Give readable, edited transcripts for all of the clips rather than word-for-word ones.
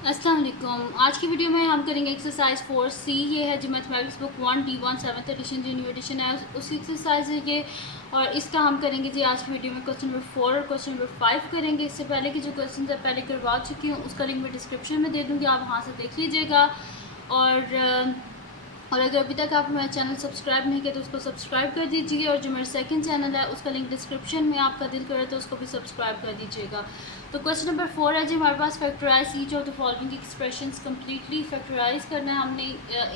अस्सलाम वालेकुम। आज की वीडियो में हम करेंगे एक्सरसाइज 4C। ये है जो mathematics book 1D1 7th edition जो न्यू एडिशन है उसकी एक्सरसाइज है ये। और इसका हम करेंगे जी आज की वीडियो में क्वेश्चन नंबर 4 और क्वेश्चन नंबर 5 करेंगे। इससे पहले की जो क्वेश्चन है पहले करवा चुकी हूँ, उसका लिंक मैं डिस्क्रिप्शन में दे दूँगी, आप वहाँ से देख लीजिएगा। और अगर अभी तक आप मेरा चैनल सब्सक्राइब नहीं किया तो उसको सब्सक्राइब कर दीजिए, और जो मेरा सेकंड चैनल है उसका लिंक डिस्क्रिप्शन में, आपका दिल करे तो उसको भी सब्सक्राइब कर दीजिएगा। तो क्वेश्चन नंबर 4 है जी हमारे पास, factorise each of the following expressions completely. Factorise करना है हमने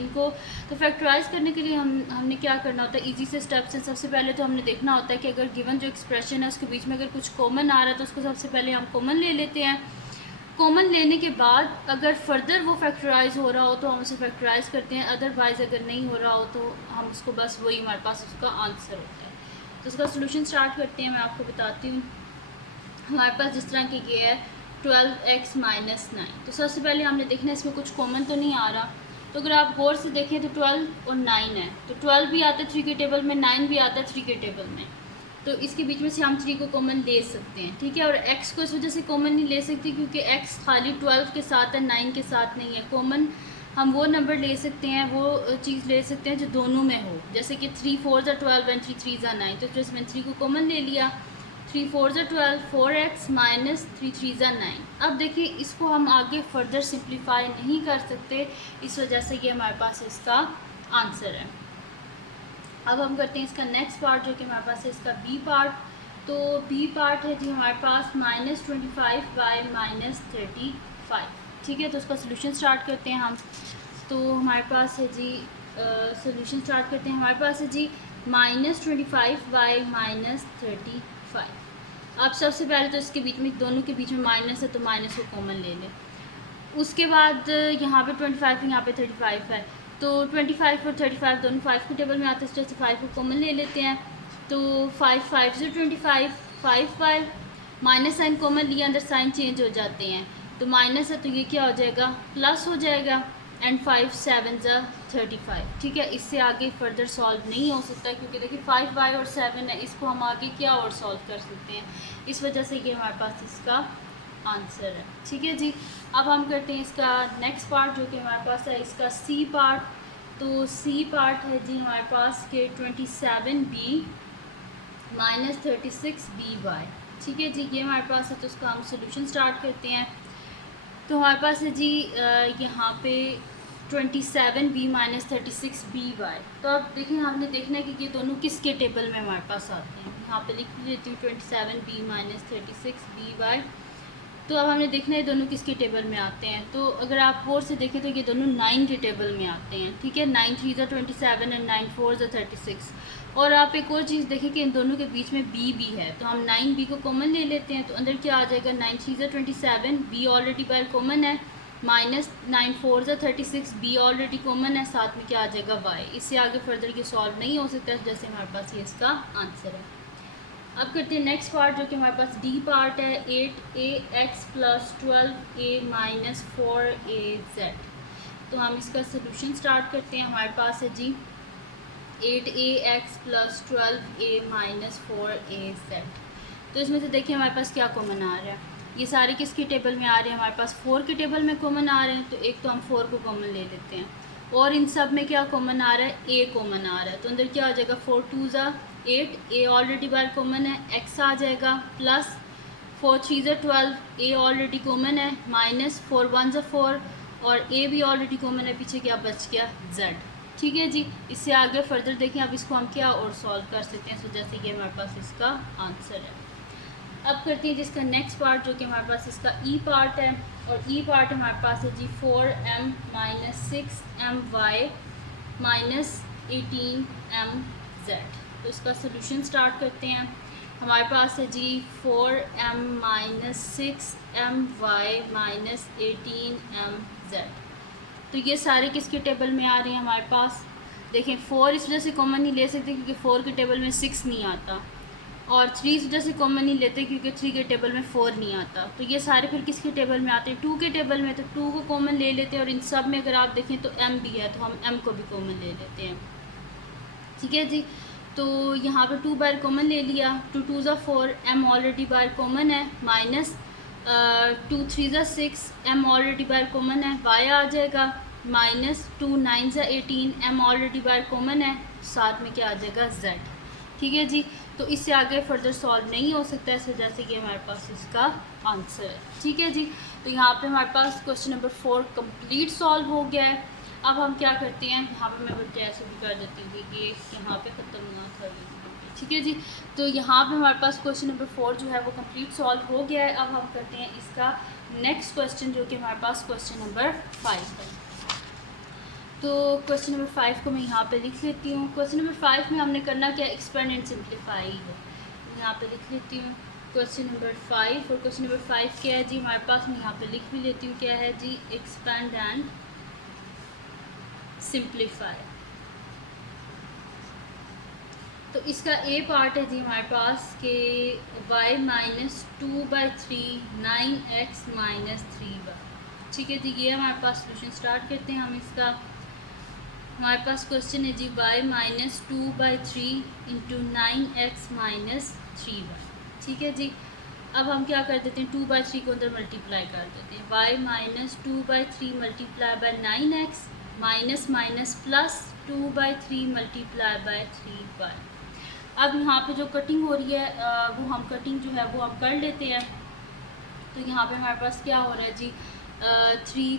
इनको। तो फैक्टराइज करने के लिए हमने क्या करना होता है, ईजी से स्टेप्स हैं। सबसे पहले तो हमने देखना होता है कि अगर गिवन जो एक्सप्रेशन है उसके बीच में अगर कुछ कॉमन आ रहा है तो उसको सबसे पहले हम कॉमन ले लेते हैं। कॉमन लेने के बाद अगर फर्दर वो फैक्टराइज हो रहा हो तो हम उसे फैक्टराइज करते हैं, अदरवाइज़ अगर नहीं हो रहा हो तो हम उसको बस वही हमारे पास उसका आंसर होता है। तो उसका सोल्यूशन स्टार्ट करते हैं, मैं आपको बताती हूँ। हमारे पास जिस तरह की ये है 12x माइनस 9, तो सबसे पहले हमने देखना है इसमें कुछ कॉमन तो नहीं आ रहा। तो अगर आप गौर से देखें तो 12 और 9 है, तो 12 भी आता है 3 के टेबल में, 9 भी आता है 3 के टेबल में। तो इसके बीच में से हम 3 को कॉमन ले सकते हैं, ठीक है। और x को इस वजह से कॉमन नहीं ले सकते क्योंकि x खाली 12 के साथ है, 9 के साथ नहीं है। कॉमन हम वो नंबर ले सकते हैं, वो चीज़ ले सकते हैं जो दोनों में हो, जैसे कि 3 4 ज़ा 12 एंड 3 3 ज़ा 9। तो इसमें 3 को कॉमन ले लिया, 3 4 ज़ा 12, 4x माइनस 3 3 ज़ा 9। अब देखिए इसको हम आगे फर्दर सिंप्लीफाई नहीं कर सकते, इस वजह से ये हमारे पास इसका आंसर है। अब हम करते हैं इसका नेक्स्ट पार्ट जो कि हमारे पास है इसका बी पार्ट। तो बी पार्ट है जी हमारे पास -25 बाई -35, ठीक है। तो उसका सोल्यूशन स्टार्ट करते हैं हम। तो हमारे पास है जी सोल्यूशन स्टार्ट करते हैं। हमारे पास है जी -25 बाई -35। अब सबसे पहले तो इसके बीच में, दोनों के बीच में माइनस है तो माइनस को कॉमन ले लें। उसके बाद यहाँ पे 25 यहाँ पे 35 है, तो 25 और 35 दोनों 5 के टेबल में आते हैं, जैसे 5 को कॉमन ले लेते हैं। तो 5 5 से 25, 5 5 माइनस साइन कॉमन लिया, अंदर साइन चेंज हो जाते हैं, तो माइनस है तो ये क्या हो जाएगा, प्लस हो जाएगा। एंड 5 7 ज़ा 35, ठीक है। इससे आगे फर्दर सॉल्व नहीं हो सकता क्योंकि देखिए 5 बाई और 7 है, इसको हम आगे क्या और सॉल्व कर सकते हैं, इस वजह से ये हमारे पास इसका आंसर है, ठीक है जी। अब हम करते हैं इसका नेक्स्ट पार्ट जो कि हमारे पास है इसका सी पार्ट। तो सी पार्ट है जी हमारे पास के 27b माइनस 36by, ठीक है जी। ये हमारे पास है, तो उसका हम सोल्यूशन स्टार्ट करते हैं। तो हमारे पास है जी यहाँ पे 27b माइनस 36by। तो अब देखिए हमने देखना है कि ये दोनों किसके टेबल में हमारे पास आते हैं। यहाँ पे लिख लेती हूँ 27b माइनस 36by। तो अब हमने देखना है दोनों किसके टेबल में आते हैं। तो अगर आप 4 से देखें तो ये दोनों 9 के टेबल में आते हैं, ठीक है। 9 3 ज़ा 27 एंड 9 4 ज़ा 36। और आप एक और चीज़ देखें कि इन दोनों के बीच में b भी है, तो हम 9b को कॉमन ले लेते हैं। तो अंदर क्या आ जाएगा, 9 3 ज़ा 27, b ऑलरेडी बाहर कॉमन है, माइनस 9 4 ज़ा 36, b ऑलरेडी कॉमन है, साथ में क्या आ जाएगा y। इससे आगे फर्दर ये सॉल्व नहीं हो सकता, जैसे हमारे पास ये इसका आंसर है। अब करते हैं नेक्स्ट पार्ट जो कि हमारे पास डी पार्ट है, 8ax plus 12a minus 4az। तो हम इसका सोल्यूशन स्टार्ट करते हैं। हमारे पास है जी 8ax plus 12a minus 4az। तो इसमें से देखिए हमारे पास क्या कॉमन आ रहा है, ये सारे किसके टेबल में आ रहे हैं, हमारे पास 4 के टेबल में कॉमन आ रहे हैं। तो एक तो हम 4 को कॉमन ले लेते हैं, और इन सब में क्या कॉमन आ रहा है, ए कॉमन आ रहा है। तो अंदर क्या आ जाएगा, 4 2 ज़ा 8, ए ऑलरेडी बाहर कॉमन है, एक्स आ जाएगा, प्लस 4 3 ज़ा 12, ए ऑलरेडी कॉमन है, माइनस 4 1 ज़ा 4, और ए भी ऑलरेडी कॉमन है, पीछे क्या बच गया, जेड, ठीक है जी। इससे आगे फर्दर देखें अब इसको हम क्या और सॉल्व कर सकते हैं। तो जैसे कि हमारे पास इसका आंसर है। अब करते हैं जिसका नेक्स्ट पार्ट जो कि हमारे पास इसका ई पार्ट है। और ई पार्ट हमारे पास है जी 4m minus 6my minus 18mz। तो इसका सोल्यूशन स्टार्ट करते हैं। हमारे पास है जी 4m minus 6my minus 18mz। तो ये सारे किसके टेबल में आ रहे हैं हमारे पास, देखें 4 इस वजह से कॉमन नहीं ले सकते क्योंकि 4 के टेबल में 6 नहीं आता, और 3 इस वजह से कॉमन नहीं लेते क्योंकि 3 के टेबल में 4 नहीं आता। तो ये सारे फिर किसके टेबल में आते हैं, 2 के टेबल में। तो 2 को कॉमन ले लेते हैं, और इन सब में अगर आप देखें तो m भी है, तो हम m को भी कॉमन ले लेते हैं, ठीक है जी। तो यहाँ पे 2 बार कॉमन ले लिया, 2 2 ज़ा 4, m ऑलरेडी बार कॉमन है, माइनस टू थ्री ज़ा सिक्स, एम ऑलरेडी बाहर कॉमन है, वाई आ जाएगा माइनस टू नाइन ज़ा 18, एम ऑलरेडी बाहर कॉमन है, साथ में क्या आ जाएगा जेड। ठीक है जी, तो इससे आगे फर्दर सॉल्व नहीं हो सकता, इस वजह से कि हमारे पास इसका आंसर है। ठीक है जी, तो यहाँ पे हमारे पास क्वेश्चन नंबर 4 कंप्लीट सॉल्व हो गया है। अब हम क्या करते हैं, यहाँ पे मैं बल्कि ऐसे भी कर देती हूँ कि ये यहाँ पे ख़त्म ना कर देती हूँ। ठीक है जी, तो यहाँ पे हमारे पास क्वेश्चन नंबर 4 जो है वो कंप्लीट सॉल्व हो गया है। अब हम करते हैं इसका नेक्स्ट क्वेश्चन, जो कि हमारे पास क्वेश्चन नंबर 5 है। तो क्वेश्चन नंबर 5 को मैं यहाँ पे लिख लेती हूँ। क्वेश्चन नंबर 5 में हमने करना क्या, एक्सपेंड एंड सिंप्लीफाई है। यहाँ पे लिख लेती हूँ क्वेश्चन नंबर 5, और क्वेश्चन नंबर 5 क्या है जी हमारे पास, मैं यहाँ पे लिख भी लेती हूँ क्या है जी, एक्सपेंड एंड सिंप्लीफाई। तो इसका ए पार्ट है जी हमारे पास कि y minus 2/3 9x minus 3y। ठीक है जी, ये हमारे पास सोल्यूशन स्टार्ट करते हैं हम इसका। हमारे पास क्वेश्चन है जी y minus 2/3 into 9x minus 3y। ठीक है जी, अब हम क्या कर देते हैं, 2/3 को अंदर मल्टीप्लाई कर देते हैं, y minus 2/3 multiply by 9x minus minus plus 2/3 multiply by 3y। अब यहाँ पे जो कटिंग हो रही है वो हम कटिंग जो है वो हम कर लेते हैं। तो यहाँ पे हमारे पास क्या हो रहा है जी,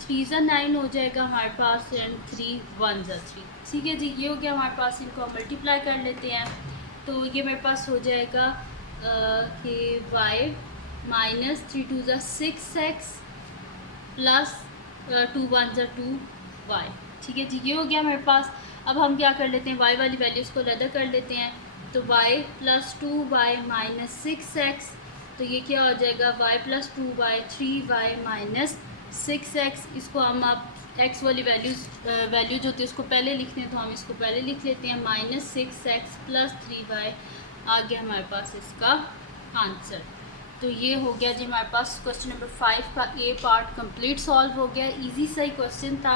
3 ज़ा 9 हो जाएगा हमारे पास, एंड 3 1 ज़ा 3। ठीक है जी, ये हो गया हमारे पास, इनको हम मल्टीप्लाई कर लेते हैं। तो ये मेरे पास हो जाएगा कि y माइनस 3 2 ज़ा 6x प्लस 2 1 ज़ा 2y। ठीक है जी, ये हो गया मेरे पास। अब हम क्या कर लेते हैं, y वाली वैल्यूज़ को अलग कर लेते हैं। तो y plus 2y minus 6x, तो ये क्या हो जाएगा, y plus 2y 3y minus 6x। इसको हम आप x वाली वैल्यू जो होती है उसको पहले लिखते हैं, तो हम इसको पहले लिख लेते हैं, माइनस 6x प्लस 3y आ गया हमारे पास इसका आंसर। तो ये हो गया जी हमारे पास क्वेश्चन नंबर 5 का ए पार्ट कंप्लीट सॉल्व हो गया। इजी सा ही क्वेश्चन था।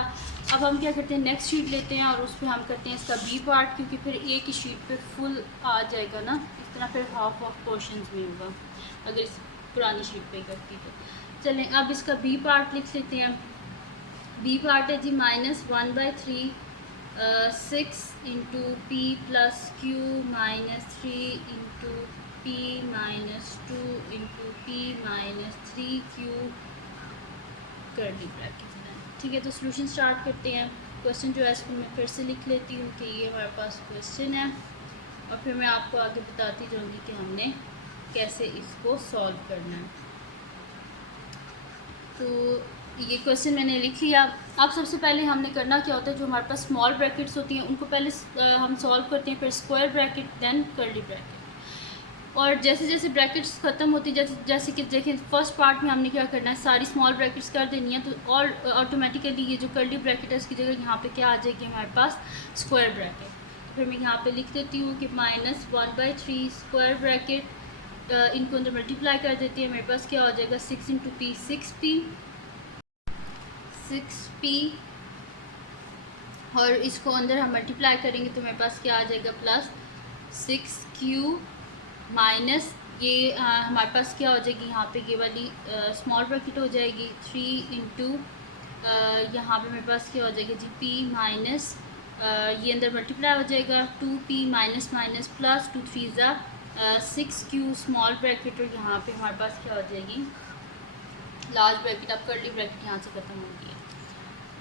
अब हम क्या करते हैं, नेक्स्ट शीट लेते हैं और उस पर हम करते हैं इसका बी पार्ट, क्योंकि फिर ए की शीट पे फुल आ जाएगा ना, इस तरह फिर हाफ ऑफ क्वेश्चंस में होगा अगर इस पुरानी शीट पे करती तो। चलें अब इसका बी पार्ट लिख लेते हैं। बी पार्ट है जी minus 1/3 6 into P plus Q minus 3 into p minus 2 into P minus 3q curly bracket में। ठीक है, तो सोल्यूशन स्टार्ट करते हैं। क्वेश्चन जो है इसको मैं फिर से लिख लेती हूँ कि ये हमारे पास क्वेश्चन है, और फिर मैं आपको आगे बताती जाऊँगी कि हमने कैसे इसको सॉल्व करना है। तो ये क्वेश्चन मैंने लिख लिया। अब सबसे पहले हमने करना क्या होता है, जो हमारे पास स्मॉल ब्रैकेट्स होती हैं उनको पहले हम सॉल्व करते हैं, फिर square bracket then curly bracket. और जैसे जैसे ब्रैकेट्स ख़त्म होती है, जैसे कि देखिए फर्स्ट पार्ट में हमने क्या करना है, सारी स्मॉल ब्रैकेट्स कर देनी है, तो और ऑटोमेटिकली ये जो कर्ली ब्रैकेट है इसकी जगह यहाँ पे क्या आ जाएगी हमारे पास, स्क्वायर ब्रैकेट। तो फिर मैं यहाँ पे लिख देती हूँ कि माइनस 1/3 स्क्वायर ब्रैकेट, इनको अंदर मल्टीप्लाई कर देती है, मेरे पास क्या हो जाएगा 6 इंटू पी 6p, और इसको अंदर हम मल्टीप्लाई करेंगे तो मेरे पास क्या आ जाएगा प्लस 6q माइनस ये हमारे पास क्या हो जाएगी, यहाँ पे ये वाली स्मॉल ब्रैकेट हो जाएगी 3 इंटू यहाँ पे मेरे पास क्या हो जाएगा जी p माइनस ये अंदर मल्टीप्लाई हो जाएगा 2p माइनस माइनस प्लस 2 3 ज़ा 6q स्मॉल ब्रैकेट, और यहाँ पे हमारे पास क्या हो जाएगी लार्ज ब्रैकेट। अब कर्ली ब्रैकेट यहाँ से ख़त्म हो गई है।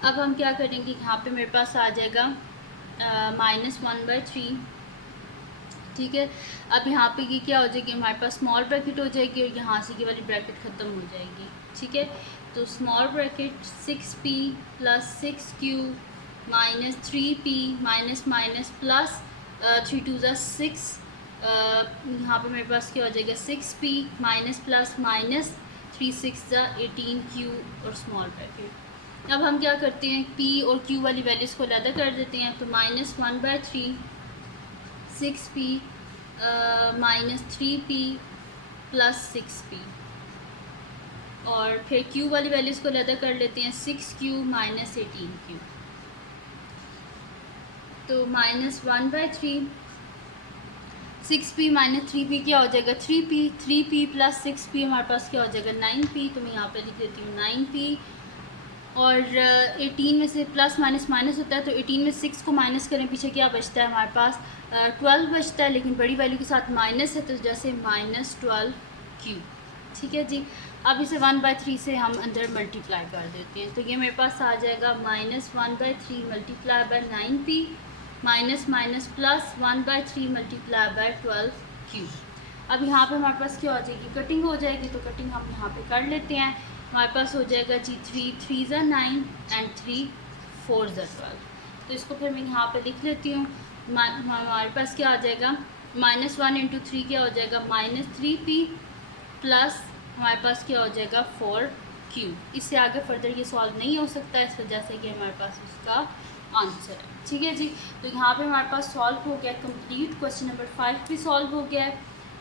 अब हम क्या करेंगे, यहाँ पे मेरे पास आ जाएगा माइनस 1/3। ठीक है, अब यहाँ पे ये क्या हो जाएगी हमारे पास स्मॉल ब्रैकेट हो जाएगी, और यहाँ से ये वाली ब्रैकेट ख़त्म हो जाएगी। ठीक है, तो small bracket 6p plus 6q minus 3p minus minus plus 3 2 ज़ा 6, यहाँ पे मेरे पास क्या हो जाएगा 6p माइनस प्लस माइनस 3 6 ज़ा 18q और स्मॉल ब्रैकेट। अब हम क्या करते हैं, p और q वाली वैल्यूज़ को अलग कर देते हैं। तो minus 1/3 6p minus 3p plus 6p, और फिर q वाली वैल्यूज़ को अलग कर लेते हैं 6q माइनस 18q। तो माइनस 1/3 6p माइनस 3p क्या हो जाएगा 3p प्लस 6p हमारे पास क्या हो जाएगा 9p। तो मैं यहाँ पे लिख देती हूँ 9p। और 18 में से प्लस माइनस माइनस होता है, तो 18 में 6 को माइनस करें, पीछे क्या बचता है हमारे पास 12 बचता है, लेकिन बड़ी वैल्यू के साथ माइनस है, तो जैसे -12q। ठीक है जी। अब इसे 1/3 से हम अंदर मल्टीप्लाई कर देते हैं, तो ये मेरे पास आ जाएगा -1/3 multiply by 9p minus minus plus 1/3 multiply by 12q। अब यहाँ पे हमारे पास क्या हो जाएगी, कटिंग हो जाएगी, तो कटिंग हम यहाँ पे कर लेते हैं। हमारे पास हो जाएगा जी 3 × 9 एंड 3 4 × 12। तो इसको फिर मैं यहाँ पे लिख लेती हूँ। हमारे पास क्या आ जाएगा -1 × 3 क्या हो जाएगा -3p प्लस हमारे पास क्या हो जाएगा 4q। इससे आगे फर्दर ये सॉल्व नहीं हो सकता, इस वजह से कि हमारे पास उसका आंसर है। ठीक है जी। तो यहाँ पे हमारे पास सॉल्व हो गया कंप्लीट। क्वेश्चन नंबर 5 भी सॉल्व हो गया है।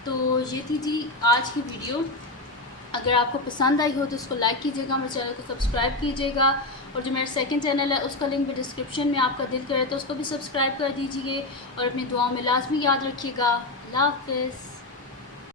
तो ये थी जी आज की वीडियो। अगर आपको पसंद आई हो तो उसको लाइक कीजिएगा, मेरे चैनल को सब्सक्राइब कीजिएगा, और जो मेरा सेकंड चैनल है उसका लिंक भी डिस्क्रिप्शन में आपका दिल करे तो उसको भी सब्सक्राइब कर दीजिए, और अपनी दुआओं में लाजमी याद रखिएगा। अल्लाह हाफ़िज़।